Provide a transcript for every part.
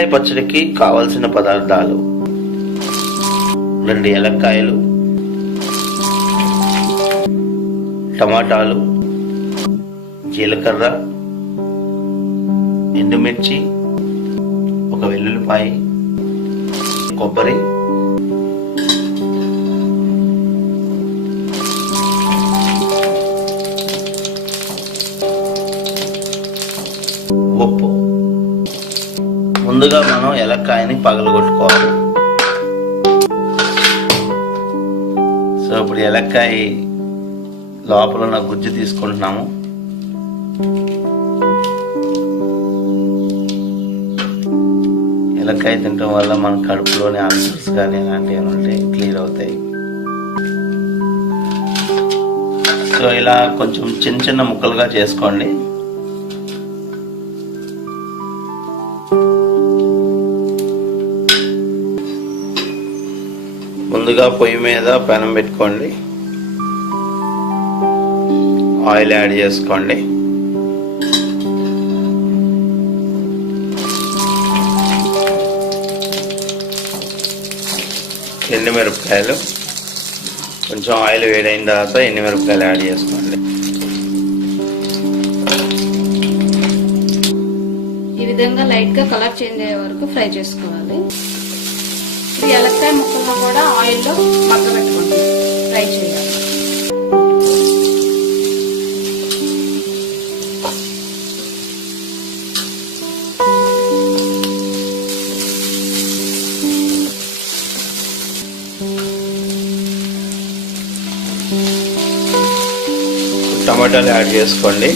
వెలక్కాయ పచ్చడికి కావాల్సిన పదార్థాలు: 2 ఏలక్కాయలు, టమాటాలు, జీలకర్ర, ఎండుమిర్చి, 1 వెల్లుల్లిపాయ, కొబ్బరి, ఉప్పు. ముందుగా మనం ఏలక్కాయని పగలగొట్టుకోవాలి. సో ఇప్పుడు ఏలక్కాయ లోపల ఉన్న గుజ్జు తీసుకుంటున్నాము. ఏలక్కాయ తినడం వల్ల మన కడుపులోని అల్సర్స్ కానీ ఇలాంటివి ఉంటే క్లియర్ అవుతాయి. సో ఇలా కొంచెం చిన్న చిన్న ముక్కలుగా చేసుకోండి. ముందుగా పొయ్యి మీద పెనం పెట్టుకోండి, ఆయిల్ యాడ్ చేసుకోండి. ఎండుమిరపకాయలు, కొంచెం ఆయిల్ వేడైన తర్వాత ఎండుమిరపకాయలు యాడ్ చేసుకోండి. ఈ విధంగా లైట్ గా కలర్ చేంజ్ అయ్యే వరకు ఫ్రై చేసుకోవాలి. ఈ ఏలక్కాయ ముక్కలను కూడా ఆయిల్లో మగ్గబెట్టుకోండి, ఫ్రై చేయాలి. టమాటాలు యాడ్ చేసుకోండి.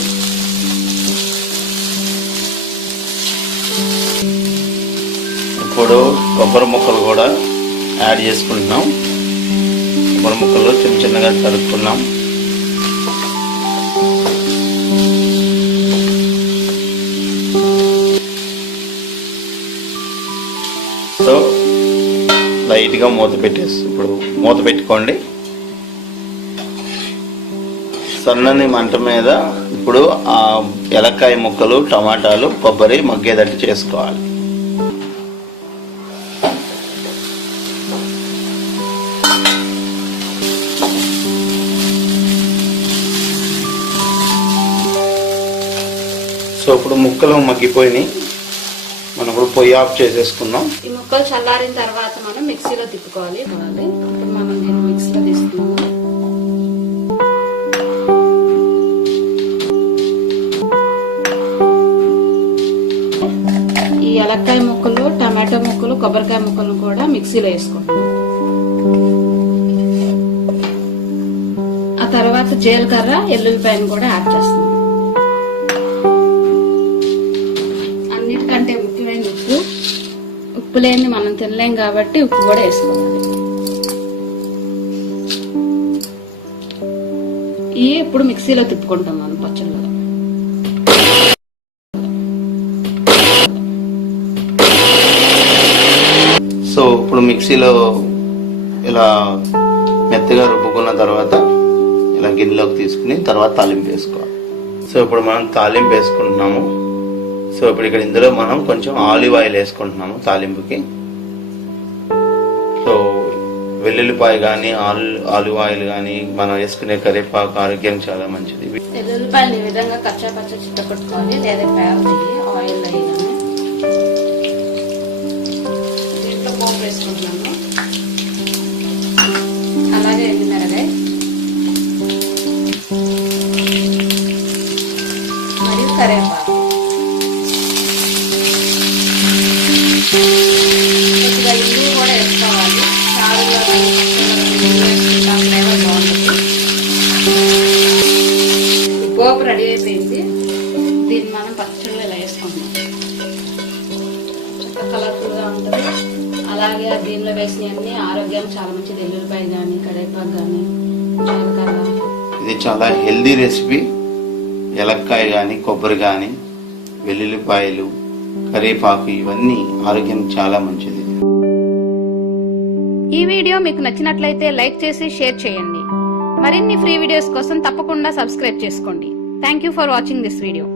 ఇప్పుడు కొబ్బరి ముక్కలు కూడా యాడ్ చేసుకుంటున్నాం. కొబ్బరి ముక్కలు చిన్న చిన్నగా తరుక్కున్నాం. సో లైట్గా ఇప్పుడు మూత పెట్టుకోండి. సన్నని మంట మీద ఇప్పుడు ఆ ఏలక్కాయ ముక్కలు, టమాటాలు, కొబ్బరి మగ్గేదట్టు చేసుకోవాలి. సో ఇప్పుడు ముక్కలు మగ్గిపోయినాయి. మనం ఇప్పుడు పొయ్యి ఆఫ్ చేసేసుకుందాం. ఈ ముక్కలు చల్లారిన తర్వాత మనం మిక్సీలో తిప్పుకోవాలి. ఇప్పుడు మనం దీన్ని మిక్సీలో తీసుకున్నాము. ఈ ఏలక్కాయ ముక్కలు, టమాటో ముక్కలు, కొబ్బరికాయ ముక్కలు కూడా మిక్సీలో వేసుకుంటాం. ఆ తర్వాత జీలకర్ర, ఎల్లుల్లిపాయను కూడా యాడ్ చేస్తాం. అన్నిటికంటే ముఖ్యమైన ఉప్పు లేని మనం తినలేం కాబట్టి ఉప్పు కూడా వేసుకోవాలి. ఇప్పుడు మిక్సీలో తిప్పుకుంటాం మనం పచ్చళ్ళలో. సో ఇప్పుడు మిక్సీలో ఇలా మెత్తగా రుబ్బుకున్న తర్వాత ఇలా గిన్నెలోకి తీసుకుని తర్వాత తాలింపు వేసుకోవాలి. సో ఇప్పుడు మనం తాలింపు వేసుకుంటున్నాము. సో ఇప్పుడు ఇక్కడ ఇందులో మనం కొంచెం ఆలివ్ ఆయిల్ వేసుకుంటున్నాము తాలింపుకి. సో వెల్లుల్లిపాయ కానీ ఆలివ్ ఆయిల్ కానీ మనం వేసుకునే కరివేపాకు ఆరోగ్యం చాలా మంచిది. వెల్లుల్లిపాయలు ఈ విధంగా కచ్చా పచ్చ చిట్టకొట్టుకోవాలి, లేదా పేపర్ ఆయిల్ అయ్యాలి. దీంట్లో పోపు వేసుకుంటున్నాము. అలాగే ఎండుమిరపకాయ మరియు కరివేపాకు. కొద్దిగా ఇల్లు కూడా వేసుకోవాలి. చారులో వేసుకుంటాం, ఫ్లేవర్ బాగుంటుంది. పోపు రెడీ అయిపోయింది. దీన్ని మనం పచ్చళ్ళు ఇలా వేసుకుంటాం. కలర్ఫుల్ గా ఉంటుంది. అలాగే దీనిలో వేసినవన్నీ ఆరోగ్యానికి చాలా మంచిది. ఎల్లుల్లిపాయ కానీ, కరివేపాకు కానీ, జీలకర్ర. ఇది చాలా హెల్దీ రెసిపీ. ఏలక్కాయ కానీ, కొబ్బరి కానీ, వెల్లుల్లిపాయలు, కరివేపాకు ఇవన్నీ ఆరోగ్యానికి చాలా మంచిది. ఈ వీడియో మీకు నచ్చినట్లయితే లైక్ చేసి షేర్ చేయండి. మరిన్ని ఫ్రీ వీడియోస్ కోసం తప్పకుండా సబ్స్క్రైబ్ చేసుకోండి. Thank you for watching this video.